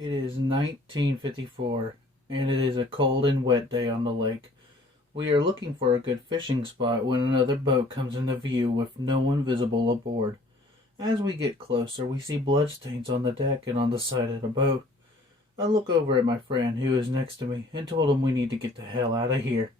It is 1954, and it is a cold and wet day on the lake. We are looking for a good fishing spot when another boat comes into view with no one visible aboard. As we get closer, we see bloodstains on the deck and on the side of the boat. I look over at my friend who is next to me and told him we need to get the hell out of here.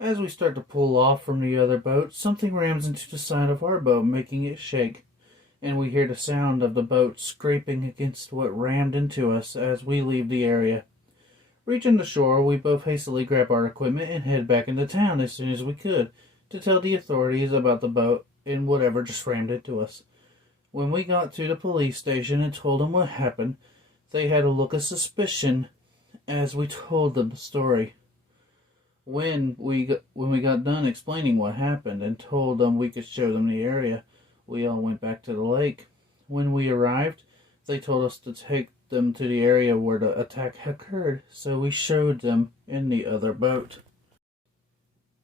As we start to pull off from the other boat, something rams into the side of our boat, making it shake, and we hear the sound of the boat scraping against what rammed into us as we leave the area. Reaching the shore, we both hastily grab our equipment and head back into town as soon as we could to tell the authorities about the boat and whatever just rammed into us. When we got to the police station and told them what happened, they had a look of suspicion as we told them the story. When we got done explaining what happened and told them we could show them the area, we all went back to the lake. When we arrived, they told us to take them to the area where the attack occurred, so we showed them in the other boat.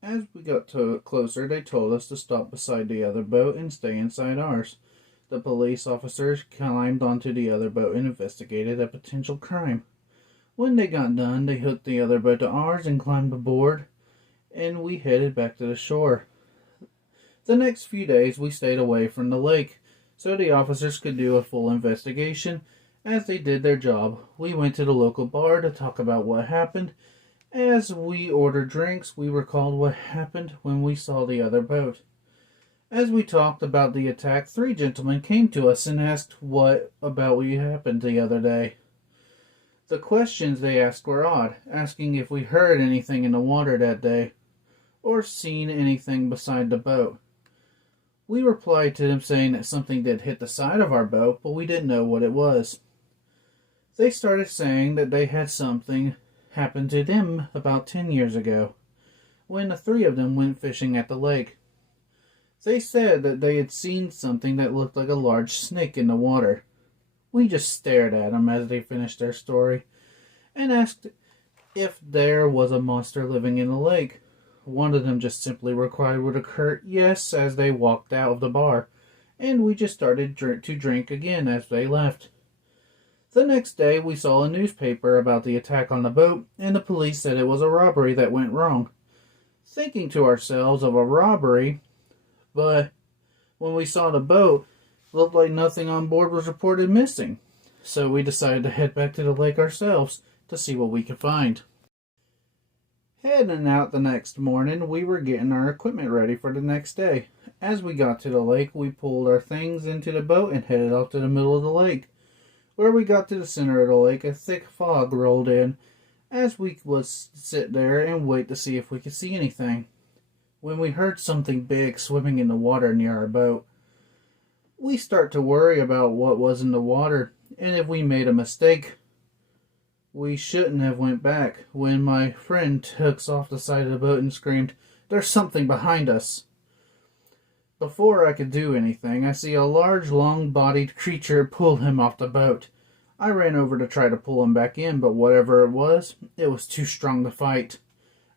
As we got closer, they told us to stop beside the other boat and stay inside ours. The police officers climbed onto the other boat and investigated a potential crime. When they got done, they hooked the other boat to ours and climbed aboard, and we headed back to the shore. The next few days, we stayed away from the lake, so the officers could do a full investigation. As they did their job, we went to the local bar to talk about what happened. As we ordered drinks, we recalled what happened when we saw the other boat. As we talked about the attack, 3 gentlemen came to us and asked what happened the other day. The questions they asked were odd, asking if we heard anything in the water that day, or seen anything beside the boat. We replied to them saying that something did hit the side of our boat, but we didn't know what it was. They started saying that they had something happen to them about 10 years ago, when the 3 of them went fishing at the lake. They said that they had seen something that looked like a large snake in the water. We just stared at them as they finished their story, and asked if there was a monster living in the lake. One of them just simply replied with a curt yes as they walked out of the bar, and we just started to drink again as they left. The next day, we saw a newspaper about the attack on the boat, and the police said it was a robbery that went wrong. Thinking to ourselves of a robbery, but when we saw the boat, it looked like nothing on board was reported missing. So we decided to head back to the lake ourselves to see what we could find. Heading out the next morning, we were getting our equipment ready for the next day. As we got to the lake, we pulled our things into the boat and headed off to the middle of the lake. Where we got to the center of the lake, a thick fog rolled in as we would sit there and wait to see if we could see anything. When we heard something big swimming in the water near our boat, we start to worry about what was in the water, and if we made a mistake, we shouldn't have went back, when my friend took off the side of the boat and screamed, "There's something behind us!" Before I could do anything, I see a large, long-bodied creature pull him off the boat. I ran over to try to pull him back in, but whatever it was too strong to fight.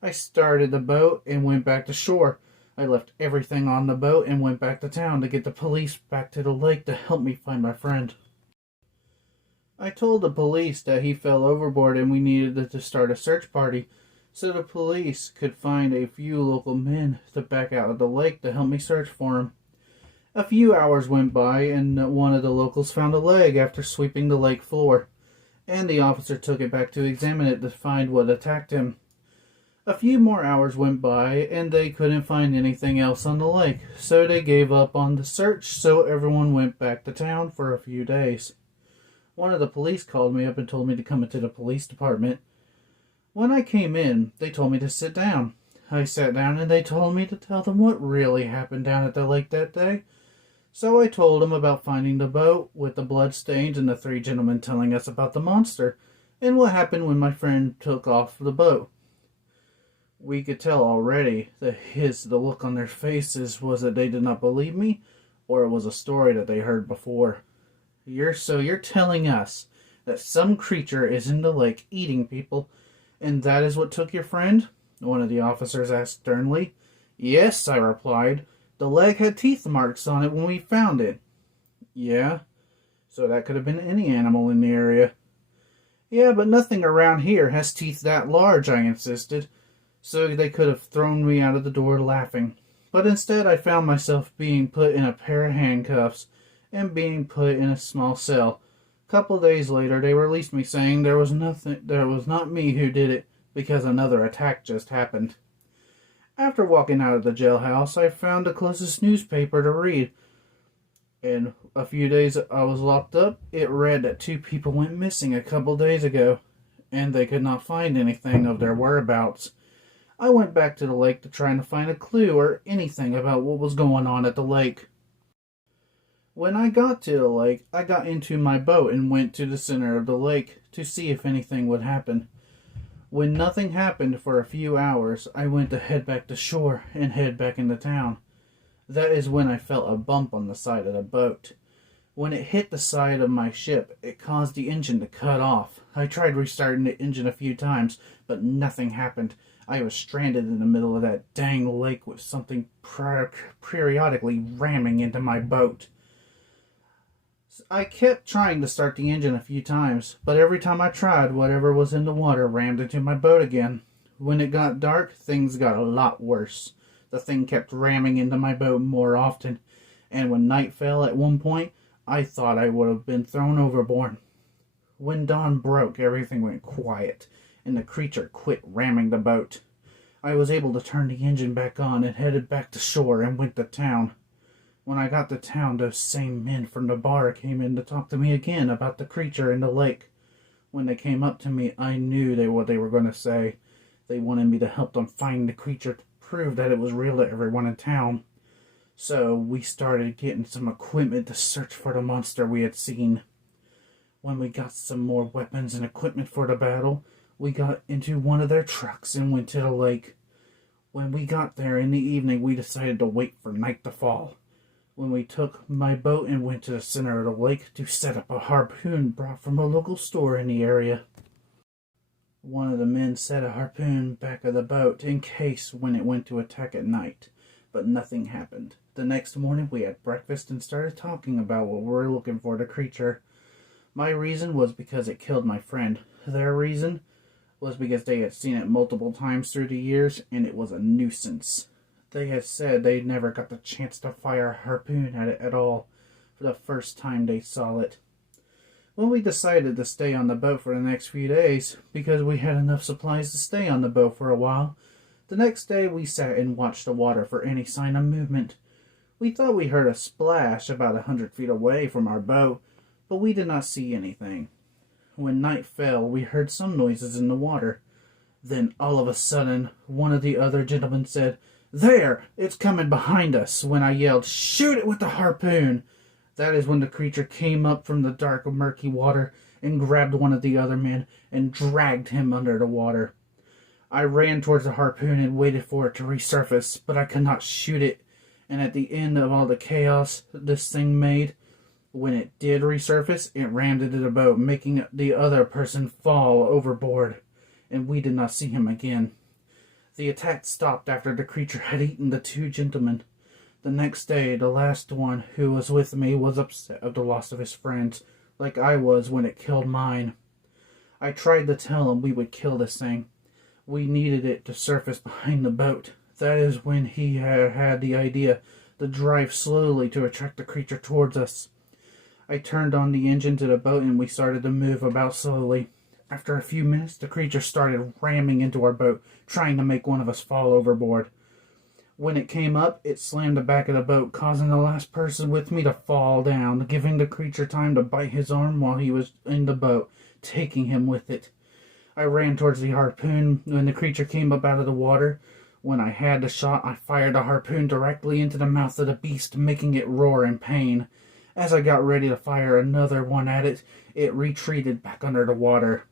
I started the boat and went back to shore. I left everything on the boat and went back to town to get the police back to the lake to help me find my friend. I told the police that he fell overboard and we needed to start a search party, so the police could find a few local men to back out of the lake to help me search for him. A few hours went by and one of the locals found a leg after sweeping the lake floor, and the officer took it back to examine it to find what attacked him. A few more hours went by and they couldn't find anything else on the lake, so they gave up on the search, so everyone went back to town for a few days. One of the police called me up and told me to come into the police department. When I came in, they told me to sit down. I sat down and they told me to tell them what really happened down at the lake that day. So I told them about finding the boat with the blood stains and the 3 gentlemen telling us about the monster, and what happened when my friend took off the boat. We could tell already that the look on their faces was that they did not believe me, or it was a story that they heard before. You're telling us that some creature is in the lake eating people, and that is what took your friend? One of the officers asked sternly. Yes, I replied. The leg had teeth marks on it when we found it. Yeah, so that could have been any animal in the area. Yeah, but nothing around here has teeth that large, I insisted, so they could have thrown me out of the door laughing. But instead I found myself being put in a pair of handcuffs and being put in a small cell. A couple days later they released me saying there was not me who did it because another attack just happened. After walking out of the jailhouse, I found the closest newspaper to read. In a few days I was locked up, it read that 2 people went missing a couple days ago, and they could not find anything of their whereabouts. I went back to the lake to try and find a clue or anything about what was going on at the lake. When I got to the lake, I got into my boat and went to the center of the lake to see if anything would happen. When nothing happened for a few hours, I went to head back to shore and head back into town. That is when I felt a bump on the side of the boat. When it hit the side of my ship, it caused the engine to cut off. I tried restarting the engine a few times, but nothing happened. I was stranded in the middle of that dang lake with something periodically ramming into my boat. I kept trying to start the engine a few times, but every time I tried, whatever was in the water rammed into my boat again. When it got dark, things got a lot worse. The thing kept ramming into my boat more often, and when night fell at one point, I thought I would have been thrown overboard. When dawn broke, everything went quiet, and the creature quit ramming the boat. I was able to turn the engine back on and headed back to shore and went to town. When I got to town, those same men from the bar came in to talk to me again about the creature in the lake. When they came up to me, I knew what they were going to say. They wanted me to help them find the creature to prove that it was real to everyone in town. So we started getting some equipment to search for the monster we had seen. When we got some more weapons and equipment for the battle, we got into one of their trucks and went to the lake. When we got there in the evening, we decided to wait for night to fall. When we took my boat and went to the center of the lake to set up a harpoon brought from a local store in the area. One of the men set a harpoon back of the boat in case when it went to attack at night, but nothing happened. The next morning we had breakfast and started talking about what we were looking for the creature. My reason was because it killed my friend. Their reason was because they had seen it multiple times through the years and it was a nuisance. They had said they never got the chance to fire a harpoon at it at all for the first time they saw it. When we decided to stay on the boat for the next few days, because we had enough supplies to stay on the boat for a while, the next day we sat and watched the water for any sign of movement. We thought we heard a splash about 100 feet away from our boat, but we did not see anything. When night fell, we heard some noises in the water. Then all of a sudden, one of the other gentlemen said, "There! It's coming behind us!" When I yelled, "Shoot it with the harpoon!" That is when the creature came up from the dark, murky water and grabbed one of the other men and dragged him under the water. I ran towards the harpoon and waited for it to resurface, but I could not shoot it. And at the end of all the chaos this thing made, when it did resurface, it rammed into the boat, making the other person fall overboard, and we did not see him again. The attack stopped after the creature had eaten the 2 gentlemen. The next day, the last one who was with me was upset of the loss of his friends, like I was when it killed mine. I tried to tell him we would kill this thing. We needed it to surface behind the boat. That is when he had the idea to drive slowly to attract the creature towards us. I turned on the engine to the boat and we started to move about slowly. After a few minutes, the creature started ramming into our boat, trying to make one of us fall overboard. When it came up, it slammed the back of the boat, causing the last person with me to fall down, giving the creature time to bite his arm while he was in the boat, taking him with it. I ran towards the harpoon when the creature came up out of the water. When I had the shot, I fired the harpoon directly into the mouth of the beast, making it roar in pain. As I got ready to fire another one at it, it retreated back under the water.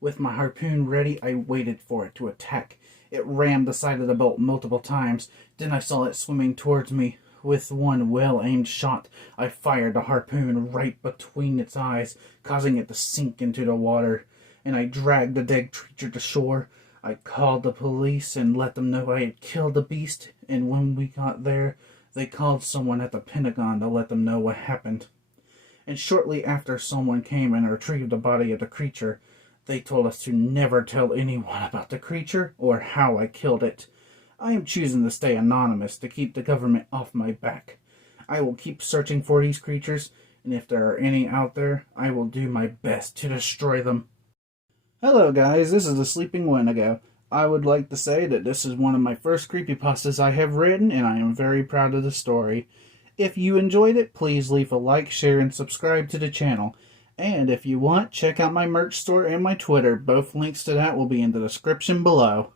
With my harpoon ready, I waited for it to attack. It rammed the side of the boat multiple times. Then I saw it swimming towards me. With one well-aimed shot, I fired the harpoon right between its eyes, causing it to sink into the water. And I dragged the dead creature to shore. I called the police and let them know I had killed the beast. And when we got there, they called someone at the Pentagon to let them know what happened. and shortly after someone came and retrieved the body of the creature, they told us to never tell anyone about the creature or how I killed it. I am choosing to stay anonymous to keep the government off my back. I will keep searching for these creatures, and if there are any out there, I will do my best to destroy them. Hello guys, this is the Sleeping Wendigo. I would like to say that this is one of my first creepypastas I have written, and I am very proud of the story. If you enjoyed it, please leave a like, share, and subscribe to the channel. And if you want, check out my merch store and my Twitter. Both links to that will be in the description below.